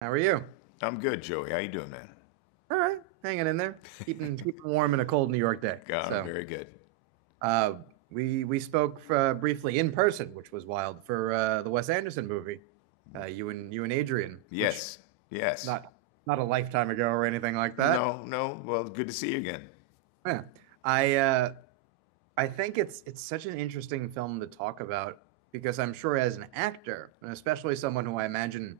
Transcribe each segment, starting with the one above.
How are you? I'm good, Joey. How you doing, man? All right, hanging in there, keeping warm in a cold New York day. So, Very good. uh, we spoke briefly in person, which was wild for the Wes Anderson movie. You and Adrian, which Yes, yes. not a lifetime ago or anything like that. No, no. Well, good to see you again. Yeah, I uh, I think it's such an interesting film to talk about because I'm sure as an actor, and especially someone who I imagine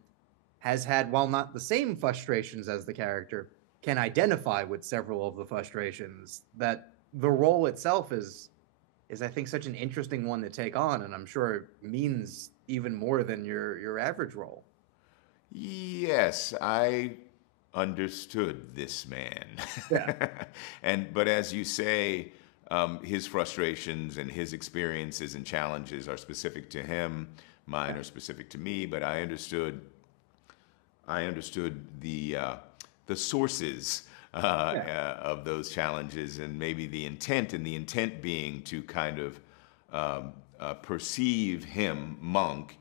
has had, while not the same frustrations as the character, can identify with several of the frustrations. That the role itself is I think such an interesting one to take on, and I'm sure it means even more than your average role. Yes, I understood this man. Yeah, But as you say, his frustrations and his experiences and challenges are specific to him. Mine yeah, are specific to me, but I understood the sources yeah, of those challenges and maybe the intent, and the intent being to kind of perceive him, Monk,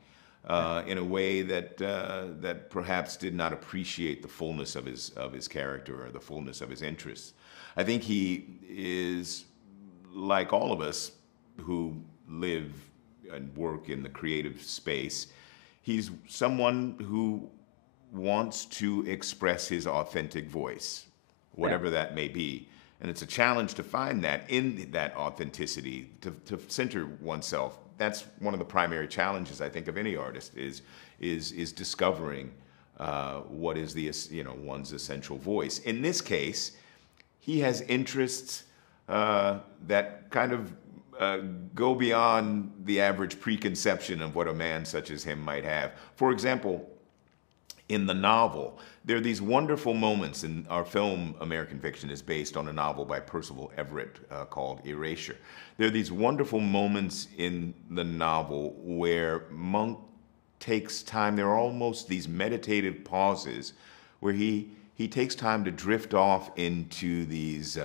yeah, in a way that perhaps did not appreciate the fullness of his character or the fullness of his interests. I think he is like all of us who live and work in the creative space. He's someone who wants to express his authentic voice, yeah, whatever that may be. And it's a challenge to find that in that authenticity, to center oneself. That's one of the primary challenges I think of any artist is discovering what is the one's essential voice. In this case, he has interests that kind of uh, go beyond the average preconception of what a man such as him might have. For example, in the novel, there are these wonderful moments in our film. American Fiction is based on a novel by Percival Everett called Erasure. There are these wonderful moments in the novel where Monk takes time. There are almost these meditative pauses where he takes time to drift off into these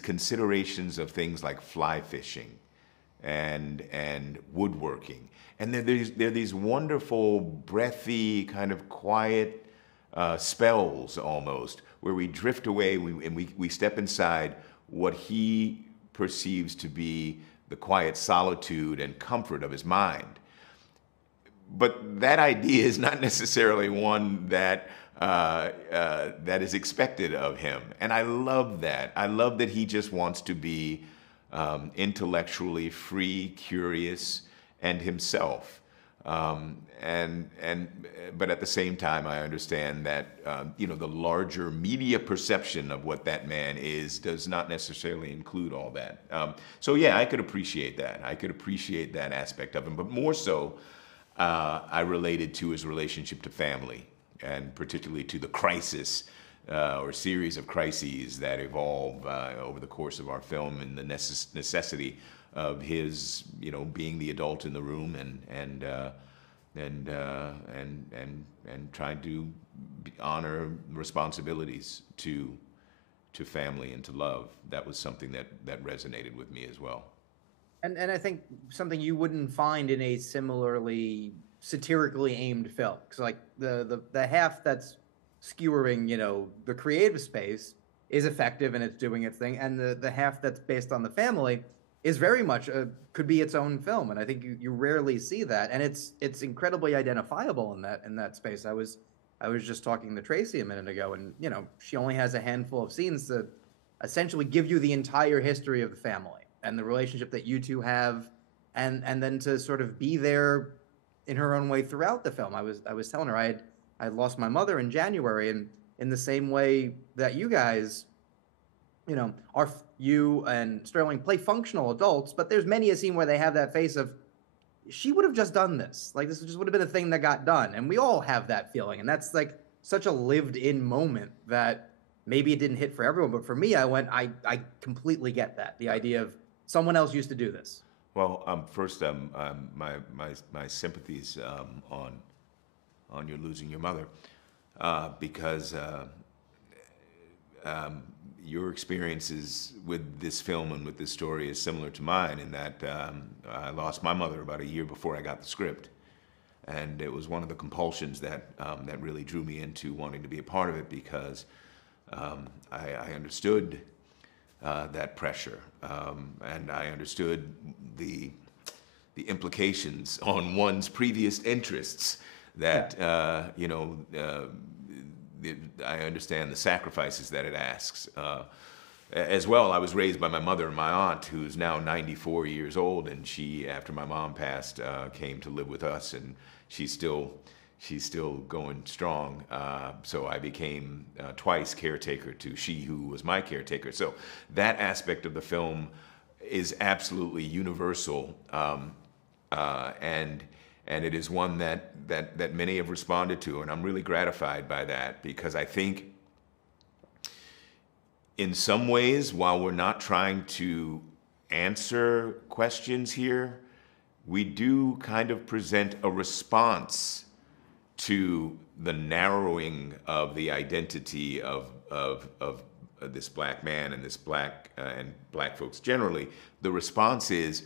considerations of things like fly fishing and woodworking. And there are these wonderful, breathy, kind of quiet spells almost, where we drift away and we step inside what he perceives to be the quiet solitude and comfort of his mind. But that idea is not necessarily one that is expected of him, and I love that. I love that he just wants to be intellectually free, curious, and himself. And but at the same time, I understand that the larger media perception of what that man is does not necessarily include all that. So yeah, I could appreciate that. I could appreciate that aspect of him, but more so, I related to his relationship to family, and particularly to the crisis or series of crises that evolve over the course of our film, and the necessity of his, being the adult in the room and trying to honor responsibilities to family and to love. That was something that resonated with me as well. and I think something you wouldn't find in a similarly satirically aimed film, because like the half that's skewering, the creative space is effective and it's doing its thing, and the half that's based on the family is very much could be its own film, and I think you rarely see that, and it's incredibly identifiable in that space. I was just talking to Tracy a minute ago, and she only has a handful of scenes to essentially give you the entire history of the family and the relationship that you two have, and then to sort of be there in her own way throughout the film. I was telling her I had lost my mother in January, and in the same way that you guys, are you and Sterling play functional adults, but there's many a scene where they have that face of she would have just done this. Like this just would have been a thing that got done. And we all have that feeling. And that's like such a lived in moment that maybe it didn't hit for everyone. But for me, I completely get that. The idea of someone else used to do this. Well, first, my sympathies on your losing your mother, because your experiences with this film and with this story is similar to mine in that I lost my mother about a year before I got the script. And it was one of the compulsions that that really drew me into wanting to be a part of it, because I understood that pressure, and I understood the implications on one's previous interests. That you know, I understand the sacrifices that it asks. As well, I was raised by my mother and my aunt, who's now 94 years old, and she, after my mom passed, came to live with us, and she's still going strong. So I became twice caretaker to she who was my caretaker. So that aspect of the film is absolutely universal, and it is one that many have responded to, and I'm really gratified by that, because I think in some ways, while we're not trying to answer questions here, we do kind of present a response to the narrowing of the identity of this black man and this black and black folks generally. The response is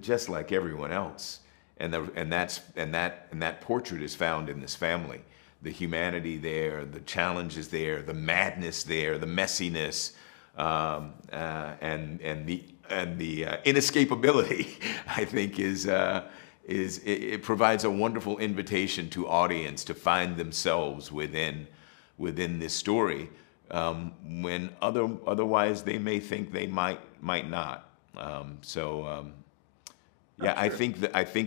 just like everyone else, and that portrait is found in this family. The humanity there, the challenges there, the madness there, the messiness, and the inescapability, I think, it provides a wonderful invitation to audience to find themselves within this story, when otherwise they may think they might not. Yeah, I think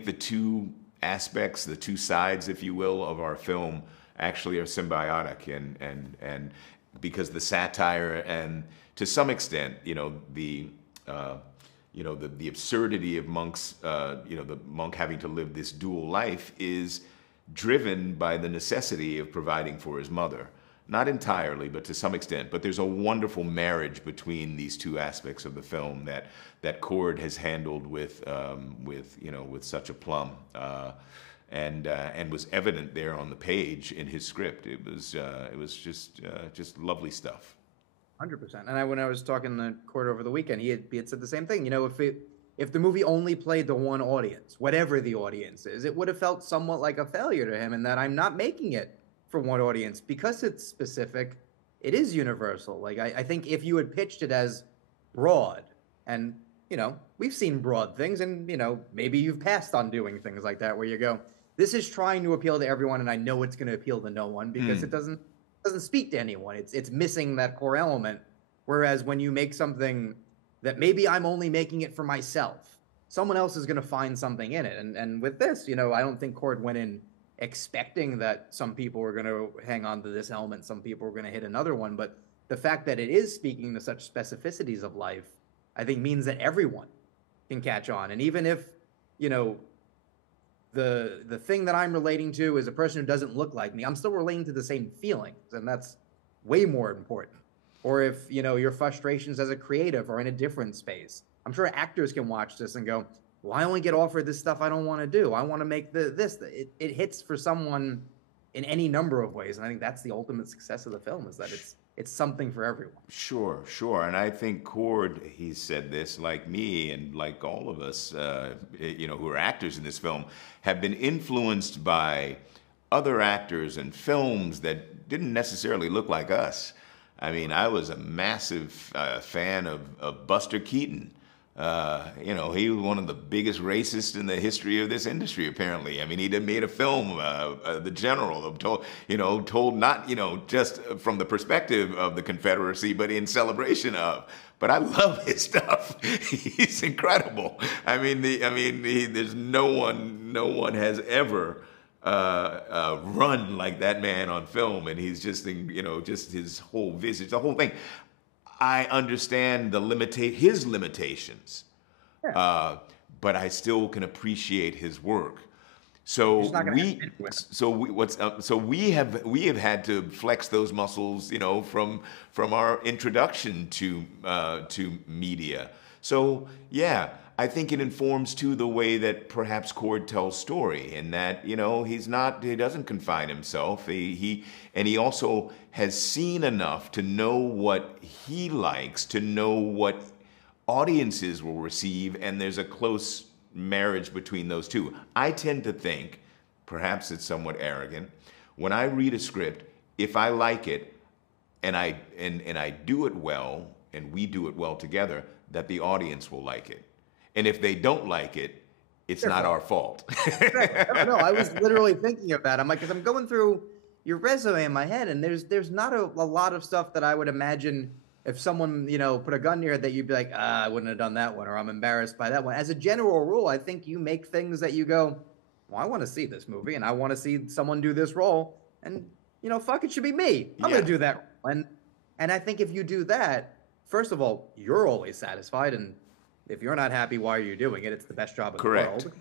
the two aspects, the two sides, if you will, of our film actually are symbiotic, and because the satire and, to some extent, the absurdity of monks, the monk having to live this dual life, is driven by the necessity of providing for his mother. Not entirely, but to some extent. But there's a wonderful marriage between these two aspects of the film that Cord has handled with such aplomb. And was evident there on the page in his script. It was just lovely stuff. 100%. And when I was talking to Cord over the weekend, he had said the same thing. If the movie only played to one audience, whatever the audience is, it would have felt somewhat like a failure to him, in that I'm not making it for one audience because it's specific. It is universal. Like I think if you had pitched it as broad, and we've seen broad things, and maybe you've passed on doing things like that, where you go, this is trying to appeal to everyone, and I know it's going to appeal to no one because it doesn't speak to anyone. It's missing that core element. Whereas when you make something that maybe I'm only making it for myself, someone else is going to find something in it. And with this, I don't think Cord went in expecting that some people were going to hang on to this element, some people were going to hit another one. But the fact that it is speaking to such specificities of life, I think, means that everyone can catch on. And even if, the thing that I'm relating to is a person who doesn't look like me, I'm still relating to the same feelings, and that's way more important. Or if, your frustrations as a creative are in a different space, I'm sure actors can watch this and go, well, I only get offered this stuff I don't want to do. I want to make this. It hits for someone in any number of ways, and I think that's the ultimate success of the film, is that it's something for everyone. Sure. And I think Cord, he said this, like me and like all of us, who are actors in this film, have been influenced by other actors and films that didn't necessarily look like us. I mean, I was a massive fan of Buster Keaton. He was one of the biggest racists in the history of this industry, apparently. I mean, he made a film, The General, told not, just from the perspective of the Confederacy, but in celebration of. But I love his stuff. He's incredible. There's no one has ever run like that man on film, and he's just, just his whole visage, the whole thing. I understand his limitations, but I still can appreciate his work. So we have had to flex those muscles, from our introduction to media. So yeah, I think it informs too the way that perhaps Cord tells story, in that he doesn't confine himself. He also has seen enough to know what he likes, to know what audiences will receive, and there's a close marriage between those two. I tend to think, perhaps it's somewhat arrogant. When I read a script, if I like it and I do it well and we do it well together, that the audience will like it. And if they don't like it, it's not our fault. Right. No, I was literally thinking of that. I'm like, because I'm going through your resume in my head, and there's not a lot of stuff that I would imagine if someone, put a gun near it that you'd be like, I wouldn't have done that one, or I'm embarrassed by that one. As a general rule, I think you make things that you go, well, I want to see this movie, and I want to see someone do this role, and fuck, it should be me. I'm gonna do that. And I think if you do that, first of all, you're always satisfied, and if you're not happy, why are you doing it? It's the best job in the world.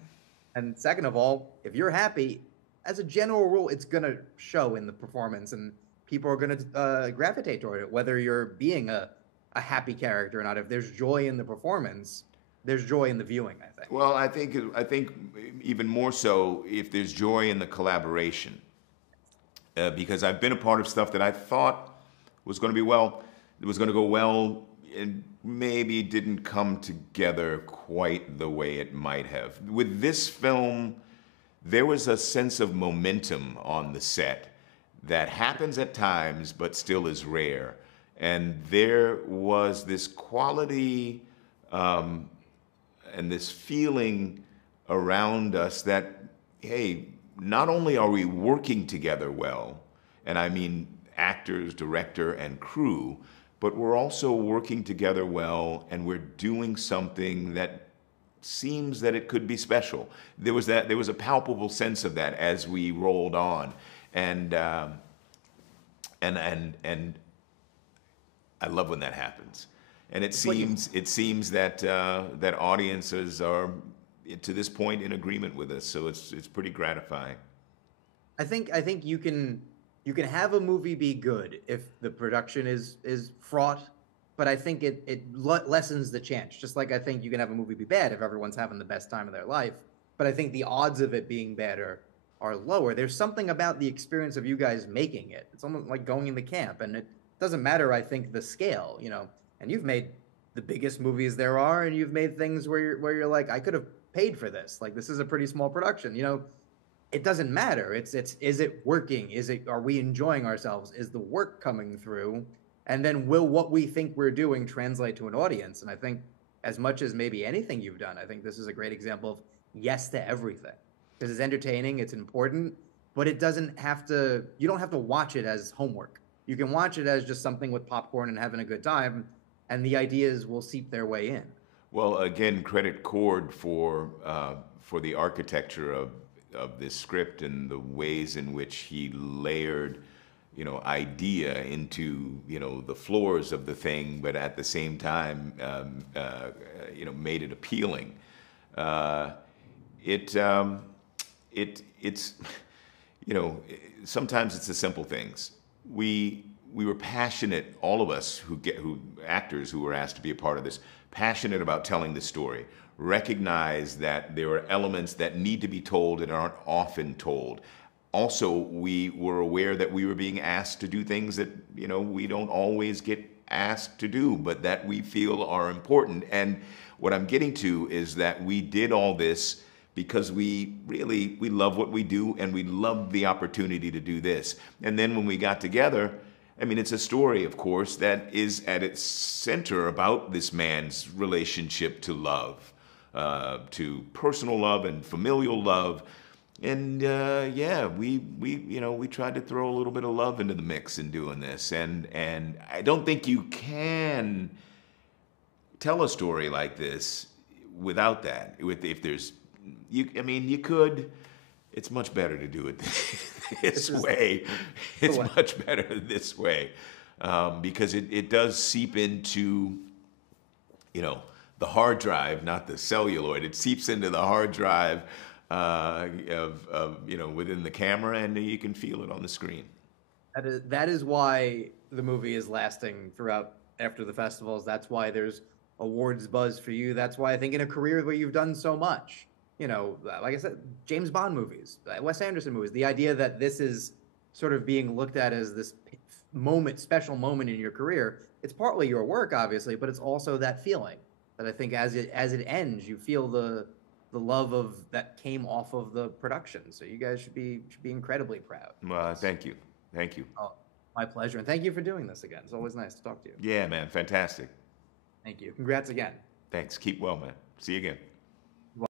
And second of all, if you're happy, as a general rule, it's going to show in the performance, and people are going to gravitate toward it, whether you're being a happy character or not. If there's joy in the performance, there's joy in the viewing, I think. Well, I think even more so if there's joy in the collaboration, because I've been a part of stuff that I thought was going to be it was going to go well, and maybe didn't come together quite the way it might have. With this film, there was a sense of momentum on the set that happens at times, but still is rare. And there was this quality and this feeling around us that, hey, not only are we working together well, and I mean actors, director, and crew, but we're also working together well, and we're doing something that seems that it could be special. There was a palpable sense of that as we rolled on, and I love when that happens. And it seems that that audiences are to this point in agreement with us, so it's pretty gratifying. I think you can have a movie be good if the production is fraught, but I think it lessens the chance. Just like I think you can have a movie be bad if everyone's having the best time of their life, but I think the odds of it being bad are lower. There's something about the experience of you guys making it. It's almost like going into camp, and it doesn't matter, I think, the scale, and you've made the biggest movies there are, and you've made things where you're like, I could have paid for this. Like, this is a pretty small production, It doesn't matter. Is it working? Are we enjoying ourselves? Is the work coming through? And then will what we think we're doing translate to an audience? And I think as much as maybe anything you've done, I think this is a great example of yes to everything. Because it's entertaining, it's important, but you don't have to watch it as homework. You can watch it as just something with popcorn and having a good time, and the ideas will seep their way in. Well, again, credit Cord for the architecture of this script and the ways in which he layered, idea into, the floors of the thing, but at the same time, made it appealing. It's sometimes it's the simple things. We were passionate, all of us actors who were asked to be a part of this, passionate about telling the story. Recognize that there are elements that need to be told and aren't often told. Also, we were aware that we were being asked to do things that, we don't always get asked to do, but that we feel are important. And what I'm getting to is that we did all this because we love what we do, and we love the opportunity to do this. And then when we got together, it's a story, of course, that is at its center about this man's relationship to love. To personal love and familial love, and we tried to throw a little bit of love into the mix in doing this, and I don't think you can tell a story like this without that. You could. It's much better to do it this way. It's much better this way because it does seep into, the hard drive, not the celluloid. It seeps into the hard drive within the camera, and you can feel it on the screen. That is why the movie is lasting throughout after the festivals. That's why there's awards buzz for you. That's why I think in a career where you've done so much, like I said, James Bond movies, Wes Anderson movies, the idea that this is sort of being looked at as this special moment in your career, it's partly your work, obviously, but it's also that feeling. But I think as it ends, you feel the the love of that came off of the production. So you guys should be incredibly proud. Well, thank you. Thank you. Oh, my pleasure. And thank you for doing this again. It's always nice to talk to you. Yeah, man. Fantastic. Thank you. Congrats again. Thanks. Keep well, man. See you again.